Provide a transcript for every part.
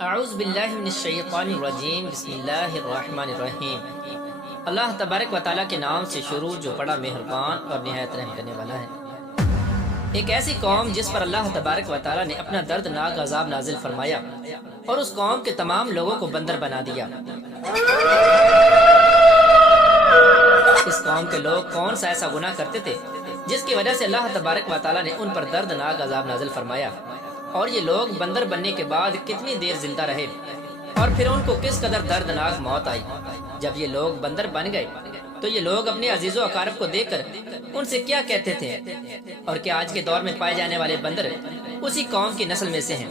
اعوذ باللہ من الشیطان الرجیم، بسم اللہ الرحمن الرحیم۔ اللہ تبارک و تعالیٰ کے نام سے شروع جو بڑا مہربان اور نہایت رحم کرنے والا ہے۔ ایک ایسی قوم جس پر اللہ تبارک و تعالیٰ نے اپنا دردناک عذاب نازل فرمایا اور اس قوم کے تمام لوگوں کو بندر بنا دیا۔ اس قوم کے لوگ کون سا ایسا گناہ کرتے تھے جس کی وجہ سے اللہ تبارک و تعالیٰ نے ان پر دردناک عذاب نازل فرمایا، اور یہ لوگ بندر بننے کے بعد کتنی دیر زندہ رہے اور پھر ان کو کس قدر دردناک موت آئی۔ جب یہ لوگ بندر بن گئے تو یہ لوگ اپنے عزیز و اقارب کو دیکھ کر ان سے کیا کہتے تھے، اور کیا آج کے دور میں پائے جانے والے بندر اسی قوم کی نسل میں سے ہیں؟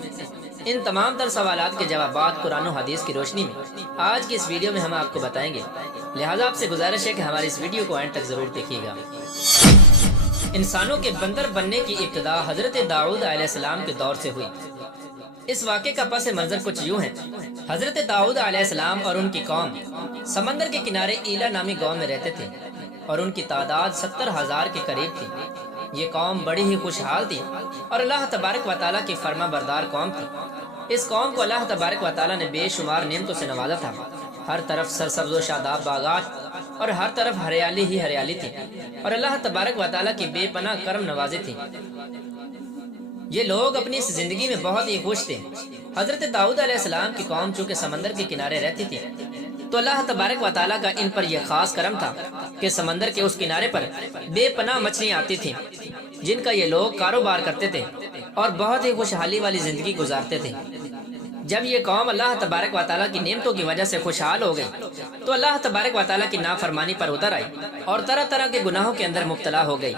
ان تمام تر سوالات کے جوابات قرآن و حدیث کی روشنی میں آج کی اس ویڈیو میں ہم آپ کو بتائیں گے، لہٰذا آپ سے گزارش ہے کہ ہماری اس ویڈیو کو اینڈ تک ضرور دیکھیے گا۔ انسانوں کے بندر بننے کی ابتدا حضرت داؤد علیہ السلام کے دور سے ہوئی۔ اس واقعے کا پس منظر کچھ یوں ہے۔ حضرت داؤد علیہ السلام اور ان کی قوم سمندر کے کنارے ایلا نامی گاؤں میں رہتے تھے، اور ان کی تعداد 70,000 کے قریب تھی۔ یہ قوم بڑی ہی خوشحال تھی اور اللہ تبارک و تعالیٰ کی فرما بردار قوم تھی۔ اس قوم کو اللہ تبارک و تعالیٰ نے بے شمار نعمتوں سے نوازا تھا۔ ہر طرف سرسبز و شاداب باغات اور ہر طرف ہریالی ہی ہریالی تھی، اور اللہ تبارک و تعالیٰ کی بے پناہ کرم نوازی تھی۔ یہ لوگ اپنی اس زندگی میں بہت ہی خوش تھے۔ حضرت داؤد علیہ السلام کی قوم چونکہ سمندر کے کنارے رہتی تھی تو اللہ تبارک و تعالیٰ کا ان پر یہ خاص کرم تھا کہ سمندر کے اس کنارے پر بے پناہ مچھلیاں آتی تھیں جن کا یہ لوگ کاروبار کرتے تھے اور بہت ہی خوشحالی والی زندگی گزارتے تھے۔ جب یہ قوم اللہ تبارک و تعالیٰ کی نعمتوں کی وجہ سے خوشحال ہو گئی تو اللہ تبارک و تعالیٰ کی نافرمانی پر اتر آئی اور طرح طرح کے گناہوں کے اندر مبتلا ہو گئی۔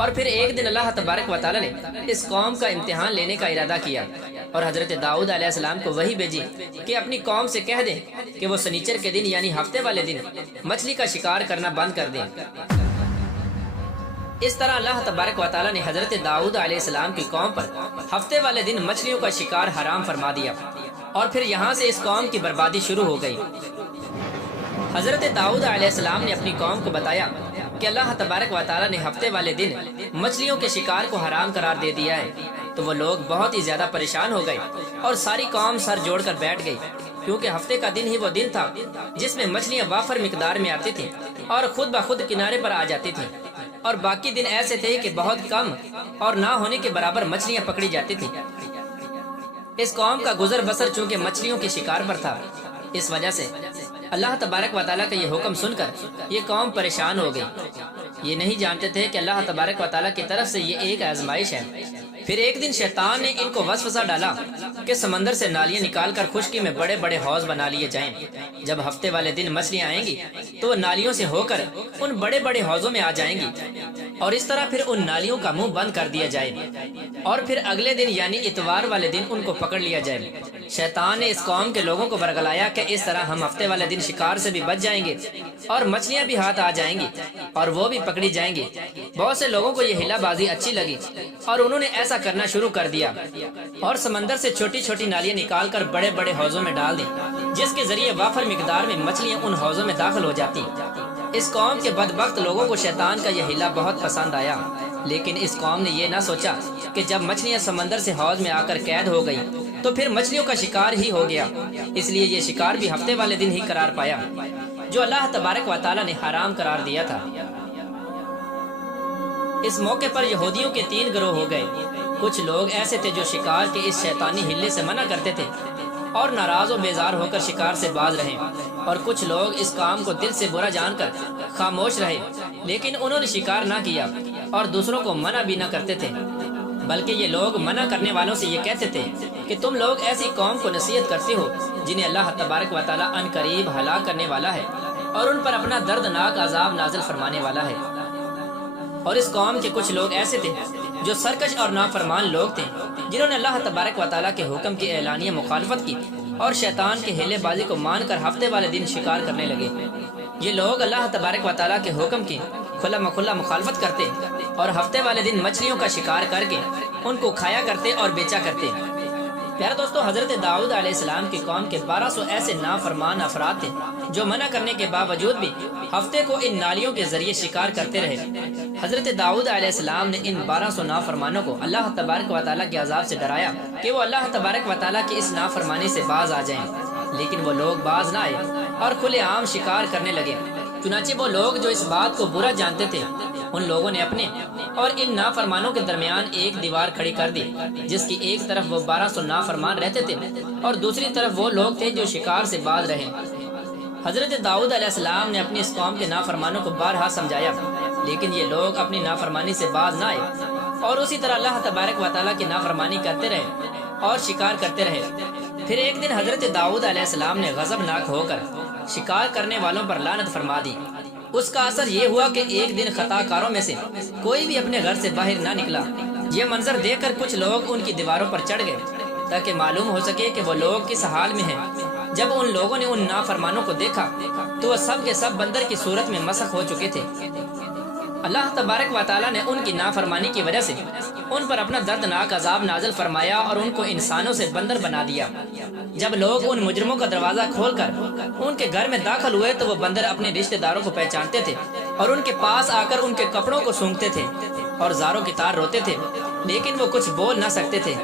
اور پھر ایک دن اللہ تبارک و تعالیٰ نے اس قوم کا امتحان لینے کا ارادہ کیا اور حضرت داؤد علیہ السلام کو وحی بھیجی کہ اپنی قوم سے کہہ دیں کہ وہ سنیچر کے دن یعنی ہفتے والے دن مچھلی کا شکار کرنا بند کر دیں۔ اس طرح اللہ تبارک و تعالیٰ نے حضرت داؤد علیہ السلام کی قوم پر ہفتے والے دن مچھلیوں کا شکار حرام فرما دیا، اور پھر یہاں سے اس قوم کی بربادی شروع ہو گئی۔ حضرت داؤد علیہ السلام نے اپنی قوم کو بتایا کہ اللہ تبارک و تعالیٰ نے ہفتے والے دن مچھلیوں کے شکار کو حرام قرار دے دیا ہے، تو وہ لوگ بہت ہی زیادہ پریشان ہو گئے اور ساری قوم سر جوڑ کر بیٹھ گئی، کیونکہ ہفتے کا دن ہی وہ دن تھا جس میں مچھلیاں وافر مقدار میں آتی تھیں اور خود بخود کنارے پر آ جاتی تھیں، اور باقی دن ایسے تھے کہ بہت کم اور نہ ہونے کے برابر مچھلیاں پکڑی جاتی تھیں۔ اس قوم کا گزر بسر چونکہ مچھلیوں کے شکار پر تھا، اس وجہ سے اللہ تبارک و تعالیٰ کا یہ حکم سن کر یہ قوم پریشان ہو گئی۔ یہ نہیں جانتے تھے کہ اللہ تبارک و تعالیٰ کی طرف سے یہ ایک آزمائش ہے۔ پھر ایک دن شیطان نے ان کو وسوسہ ڈالا کہ سمندر سے نالیاں نکال کر خشکی میں بڑے بڑے حوض بنا لیے جائیں۔ جب ہفتے والے دن مچھلیاں آئیں گی تو وہ نالیوں سے ہو کر ان بڑے بڑے حوضوں میں آ جائیں گی، اور اس طرح پھر ان نالیوں کا منہ بند کر دیا جائے، اور پھر اگلے دن یعنی اتوار والے دن ان کو پکڑ لیا جائے۔ شیطان نے اس قوم کے لوگوں کو برگلایا کہ اس طرح ہم ہفتے والے دن شکار سے بھی بچ جائیں گے اور مچھلیاں بھی ہاتھ آ جائیں گی اور وہ بھی پکڑی جائیں گی۔ بہت سے لوگوں کو یہ ہلا بازی اچھی لگی اور انہوں نے ایسا کرنا شروع کر دیا اور سمندر سے چھوٹی چھوٹی نالیاں نکال کر بڑے بڑے حوضوں میں ڈال دی، جس کے ذریعے وافر مقدار میں مچھلیاں ان حوضوں میں داخل ہو جاتی۔ اس قوم کے بدبخت لوگوں کو شیطان کا یہ ہلا بہت پسند آیا، لیکن اس قوم نے یہ نہ سوچا کہ جب مچھلیاں سمندر سے حوض میں آ کر قید ہو گئی تو پھر مچھلیوں کا شکار ہی ہو گیا، اس لیے یہ شکار بھی ہفتے والے دن ہی قرار پایا جو اللہ تبارک و تعالیٰ نے حرام قرار دیا تھا۔ اس موقع پر یہودیوں کے 3 گروہ ہو گئے۔ کچھ لوگ ایسے تھے جو شکار کے اس شیطانی ہلے سے منع کرتے تھے اور ناراض و بیزار ہو کر شکار سے باز رہے، اور کچھ لوگ اس کام کو دل سے برا جان کر خاموش رہے، لیکن انہوں نے شکار نہ کیا اور دوسروں کو منع بھی نہ کرتے تھے، بلکہ یہ لوگ منع کرنے والوں سے یہ کہتے تھے کہ تم لوگ ایسی قوم کو نصیحت کرتے ہو جنہیں اللہ تبارک و تعالیٰ ان قریب ہلاک کرنے والا ہے اور ان پر اپنا دردناک عذاب نازل فرمانے والا ہے۔ اور اس قوم کے کچھ لوگ ایسے تھے جو سرکش اور نافرمان لوگ تھے، جنہوں نے اللہ تبارک و تعالیٰ کے حکم کی اعلانیہ مخالفت کی اور شیطان کے ہیلے بازی کو مان کر ہفتے والے دن شکار کرنے لگے۔ یہ لوگ اللہ تبارک و تعالیٰ کے حکم کی کھلا مکھلا مخالفت کرتے اور ہفتے والے دن مچھلیوں کا شکار کر کے ان کو کھایا کرتے اور بیچا کرتے۔ پیارے دوستو، حضرت داؤد علیہ السلام کی قوم کے 1200 ایسے نافرمان افراد تھے جو منع کرنے کے باوجود بھی ہفتے کو ان نالیوں کے ذریعے شکار کرتے رہے۔ حضرت داؤد علیہ السلام نے ان 1200 نافرمانوں کو اللہ تبارک و تعالیٰ کے عذاب سے ڈرایا کہ وہ اللہ تبارک و تعالیٰ کی اس نافرمانی سے باز آ جائیں، لیکن وہ لوگ باز نہ آئے اور کھلے عام شکار کرنے لگے۔ چنانچہ وہ لوگ جو اس بات کو برا جانتے تھے، ان لوگوں نے اپنے اور ان نافرمانوں کے درمیان ایک دیوار کھڑی کر دی، جس کی ایک طرف وہ 1200 نافرمان رہتے تھے اور دوسری طرف وہ لوگ تھے جو شکار سے باز رہے۔ حضرت داؤد علیہ السلام نے اپنی اس قوم کے نافرمانوں کو بارہا سمجھایا، لیکن یہ لوگ اپنی نافرمانی سے باز نہ آئے اور اسی طرح اللہ تبارک و تعالیٰ کی نافرمانی کرتے رہے اور شکار کرتے رہے۔ پھر ایک دن حضرت داؤد علیہ السلام نے غضبناک ہو کر شکار کرنے والوں پر لعنت فرما دی۔ اس کا اثر یہ ہوا کہ ایک دن خطا کاروں میں سے کوئی بھی اپنے گھر سے باہر نہ نکلا۔ یہ منظر دیکھ کر کچھ لوگ ان کی دیواروں پر چڑھ گئے تاکہ معلوم ہو سکے کہ وہ لوگ کس حال میں ہیں۔ جب ان لوگوں نے ان نافرمانوں کو دیکھا تو وہ سب کے سب بندر کی صورت میں مسخ ہو چکے تھے۔ اللہ تبارک و تعالیٰ نے ان کی نافرمانی کی وجہ سے ان پر اپنا دردناک عذاب نازل فرمایا اور ان کو انسانوں سے بندر بنا دیا۔ جب لوگ ان مجرموں کا دروازہ کھول کر ان کے گھر میں داخل ہوئے تو وہ بندر اپنے رشتہ داروں کو پہچانتے تھے اور ان کے پاس آ کر ان کے کپڑوں کو سونگھتے تھے اور زاروں کی تار روتے تھے، لیکن وہ کچھ بول نہ سکتے تھے۔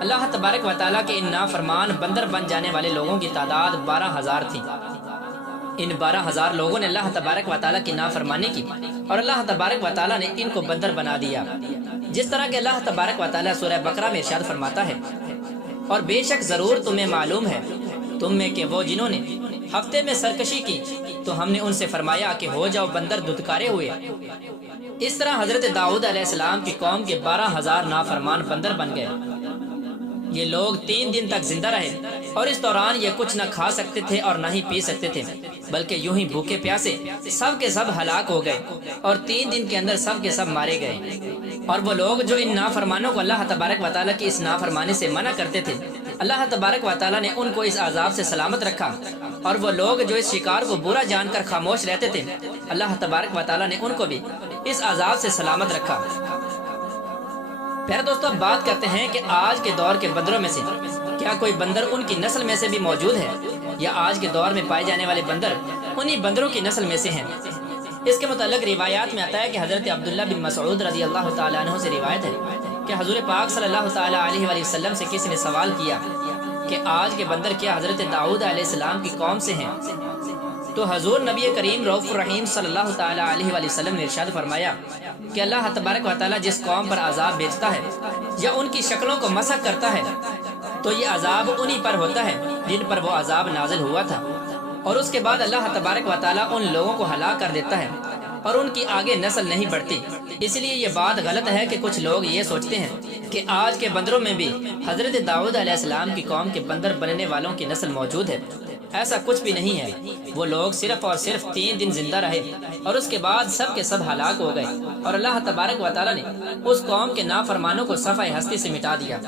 اللہ تبارک و تعالیٰ کے ان نافرمان بندر بن جانے والے لوگوں کی تعداد 12,000 تھی۔ ان 12,000 لوگوں نے اللہ تبارک و تعالیٰ کی نافرمانی کی اور اللہ تبارک و تعالیٰ نے ان کو بندر بنا دیا، جس طرح کہ اللہ تبارک و تعالیٰ سورہ بقرہ میں ارشاد فرماتا ہے، اور بے شک ضرور تمہیں معلوم ہے تم میں کہ وہ جنہوں نے ہفتے میں سرکشی کی تو ہم نے ان سے فرمایا کہ ہو جاؤ بندر دھتکارے ہوئے۔ اس طرح حضرت داؤد علیہ السلام کی قوم کے 12,000 نافرمان بندر بن گئے۔ یہ لوگ 3 دن تک زندہ رہے اور اس دوران یہ کچھ نہ کھا سکتے تھے اور نہ ہی پی سکتے تھے، بلکہ یوں ہی بھوکے پیاسے سب کے سب ہلاک ہو گئے اور 3 دن کے اندر سب کے سب مارے گئے۔ اور وہ لوگ جو ان نافرمانوں کو اللہ تبارک و تعالیٰ کی اس نافرمانی سے منع کرتے تھے، اللہ تبارک و تعالیٰ نے ان کو اس عذاب سے سلامت رکھا، اور وہ لوگ جو اس شکار کو برا جان کر خاموش رہتے تھے، اللہ تبارک و تعالیٰ نے ان کو بھی اس عذاب سے سلامت رکھا۔ پیارے دوستو، اب بات کرتے ہیں کہ آج کے دور کے بندروں میں سے کیا کوئی بندر ان کی نسل میں سے بھی موجود ہے، یا آج کے دور میں پائے جانے والے بندر انہی بندروں کی نسل میں سے ہیں؟ اس کے متعلق روایات میں آتا ہے کہ حضرت عبداللہ بن مسعود رضی اللہ تعالیٰ عنہ سے روایت ہے کہ حضور پاک صلی اللہ تعالیٰ علیہ وآلہ وسلم سے کسی نے سوال کیا کہ آج کے بندر کیا حضرت داؤد علیہ السلام کی قوم سے ہیں؟ تو حضور نبی کریم رؤوف الرحیم صلی اللہ تعالیٰ علیہ وآلہ وسلم نے ارشاد فرمایا کہ اللہ تبارک و تعالیٰ جس قوم پر عذاب بھیجتا ہے یا ان کی شکلوں کو مسخ کرتا ہے تو یہ عذاب انہی پر ہوتا ہے جن پر وہ عذاب نازل ہوا تھا، اور اس کے بعد اللہ تبارک و تعالیٰ ان لوگوں کو ہلاک کر دیتا ہے اور ان کی آگے نسل نہیں بڑھتی۔ اس لیے یہ بات غلط ہے کہ کچھ لوگ یہ سوچتے ہیں کہ آج کے بندروں میں بھی حضرت داؤد علیہ السلام کی قوم کے بندر بننے والوں کی نسل موجود ہے۔ ایسا کچھ بھی نہیں ہے۔ وہ لوگ صرف اور صرف 3 دن زندہ رہے اور اس کے بعد سب کے سب ہلاک ہو گئے، اور اللہ تبارک و تعالیٰ نے اس قوم کے نافرمانوں کو صفحہ ہستی سے مٹا دیا۔